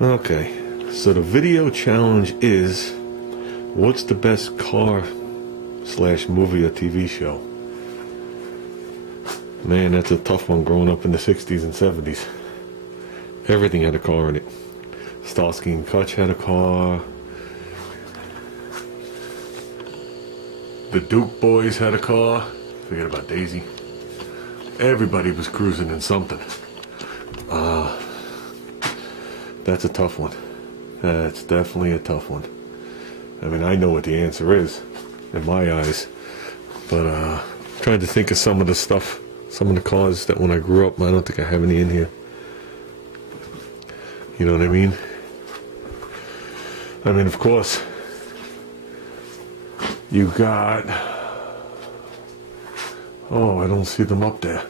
Okay, so the video challenge is, what's the best car slash movie or TV show? Man, that's a tough one growing up in the 60s and 70s. Everything had a car in it. Starsky and Hutch had a car. The Duke Boys had a car. Forget about Daisy. Everybody was cruising in something. That's a tough one. That's definitely a tough one. I mean, I know what the answer is, in my eyes. But trying to think of some of the stuff, some of the cars that when I grew up, I don't think I have any in here. You know what I mean? I mean, of course, you got... Oh, I don't see them up there.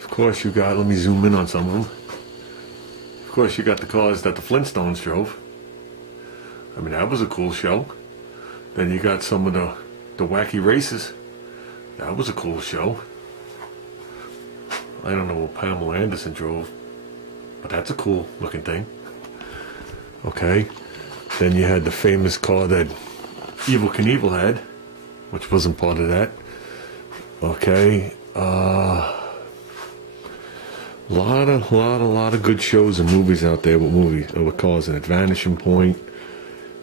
Of course you got, let me zoom in on some of them. Of course you got the cars that the Flintstones drove. I mean, that was a cool show. Then you got some of the wacky races. That was a cool show. I don't know what Pamela Anderson drove, but that's a cool looking thing. Okay. Then you had the famous car that Evel Knievel had, which wasn't part of that. Okay. lot of good shows and movies out there with cars in it. Vanishing Point.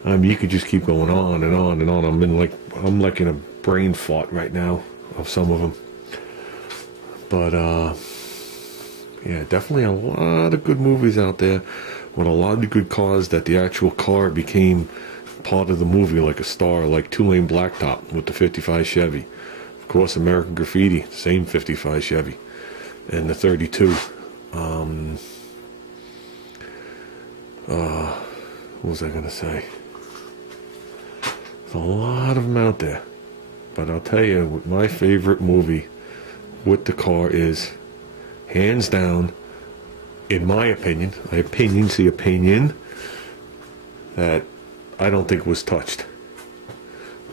I mean, you could just keep going on and on and on. I'm like in a brain fart right now of some of them. But yeah, definitely a lot of good movies out there with a lot of good cars that the actual car became part of the movie, like a star, like Two-Lane Blacktop with the 55 Chevy. Of course, American Graffiti, same 55 Chevy. And the 32. What was I going to say? There's a lot of them out there. But I'll tell you, my favorite movie with the car is, hands down, in my opinion, that I don't think was touched.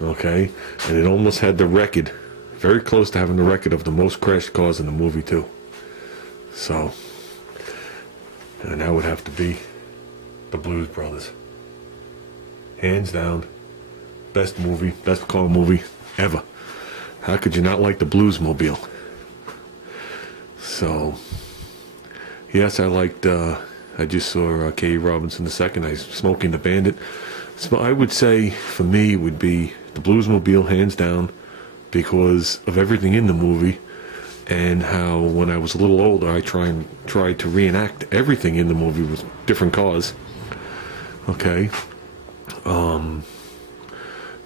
Okay? And it almost had the record, very close to having the record of the most crashed cars in the movie too. So, and that would have to be the Blues Brothers. Hands down, best movie, best car movie ever. How could you not like the Bluesmobile? So, yes, I liked, I just saw Katie Robinson II, Smoking the Bandit. So I would say, for me, would be the Bluesmobile, hands down, because of everything in the movie, and how when I was a little older, I tried to reenact everything in the movie with different cars. Okay.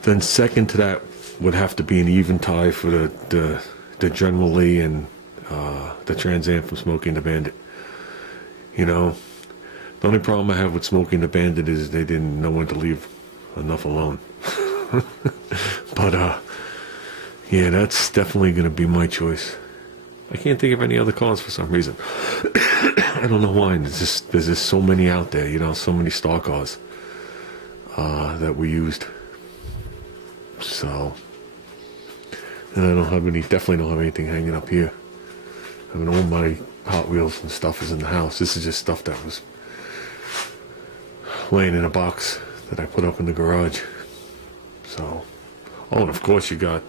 Then second to that would have to be an even tie for the General Lee and the Trans Am from Smoking the Bandit. You know, the only problem I have with Smoking the Bandit is they didn't know when to leave enough alone. But yeah, that's definitely going to be my choice. I can't think of any other cars for some reason. I don't know why. There's just so many out there, you know, so many star cars that we used. So, and I don't have any, definitely don't have anything hanging up here. I mean, all my Hot Wheels and stuff is in the house. This is just stuff that was laying in a box that I put up in the garage. So, oh, and of course you got,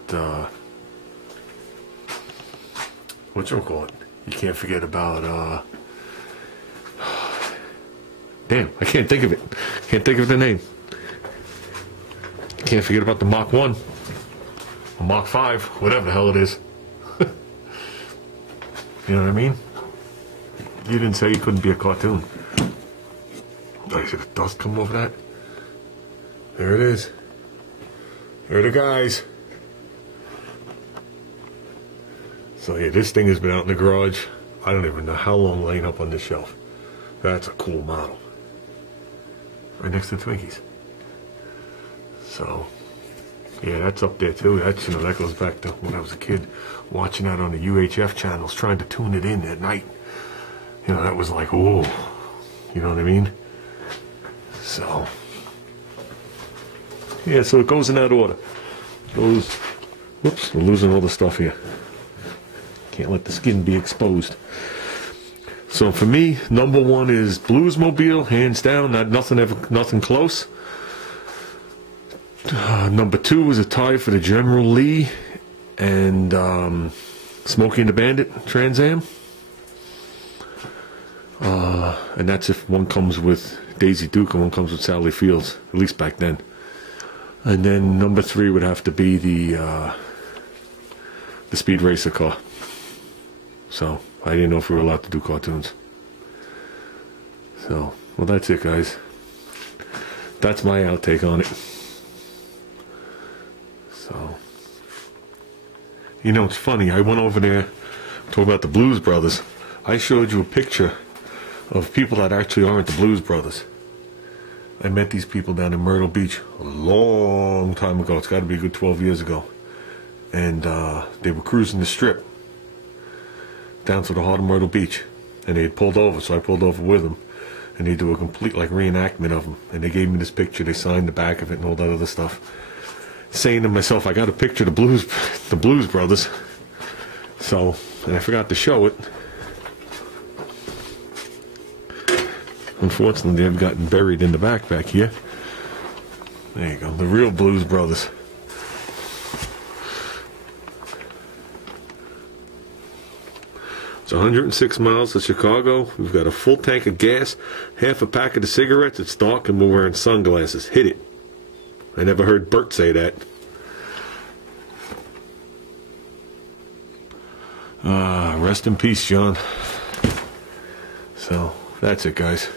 whatchamacallit? You can't forget about, damn, I can't think of it. Can't think of the name. Can't forget about the Mach 1. Or Mach 5, whatever the hell it is. You know what I mean? You didn't say you couldn't be a cartoon. I see the dust come over that. There it is. There are the guys. So yeah, this thing has been out in the garage, I don't even know how long, laying up on this shelf. That's a cool model. Right next to the Twinkies. So, yeah, that's up there too. That's, you know, that goes back to when I was a kid, watching that on the UHF channels, trying to tune it in at night. You know, that was like, oh, you know what I mean? So, yeah, so it goes in that order. Goes, whoops, we're losing all the stuff here. Can't let the skin be exposed. So for me, number one is Bluesmobile, hands down. Nothing close. Number two is a tie for the General Lee and Smokey and the Bandit Trans Am. And that's if one comes with Daisy Duke and one comes with Sally Fields, at least back then. And then number three would have to be the Speed Racer car. So I didn't know if we were allowed to do cartoons. So, well, that's it, guys. That's my outtake on it. So, you know, it's funny. I went over there, talking about the Blues Brothers. I showed you a picture of people that actually aren't the Blues Brothers. I met these people down in Myrtle Beach a long time ago. It's got to be a good 12 years ago. And they were cruising the Strip down to the heart of Myrtle Beach. And they had pulled over, so I pulled over with them. And they do a complete, like, reenactment of them. And they gave me this picture. They signed the back of it and all that other stuff. Saying to myself, I got a picture of the Blues Brothers. So, and I forgot to show it. Unfortunately, they've gotten buried in the back here. There you go, the real Blues Brothers. It's 106 miles to Chicago. We've got a full tank of gas, half a packet of cigarettes. It's dark and we're wearing sunglasses. Hit it. I never heard Bert say that. Rest in peace, John. So, that's it, guys.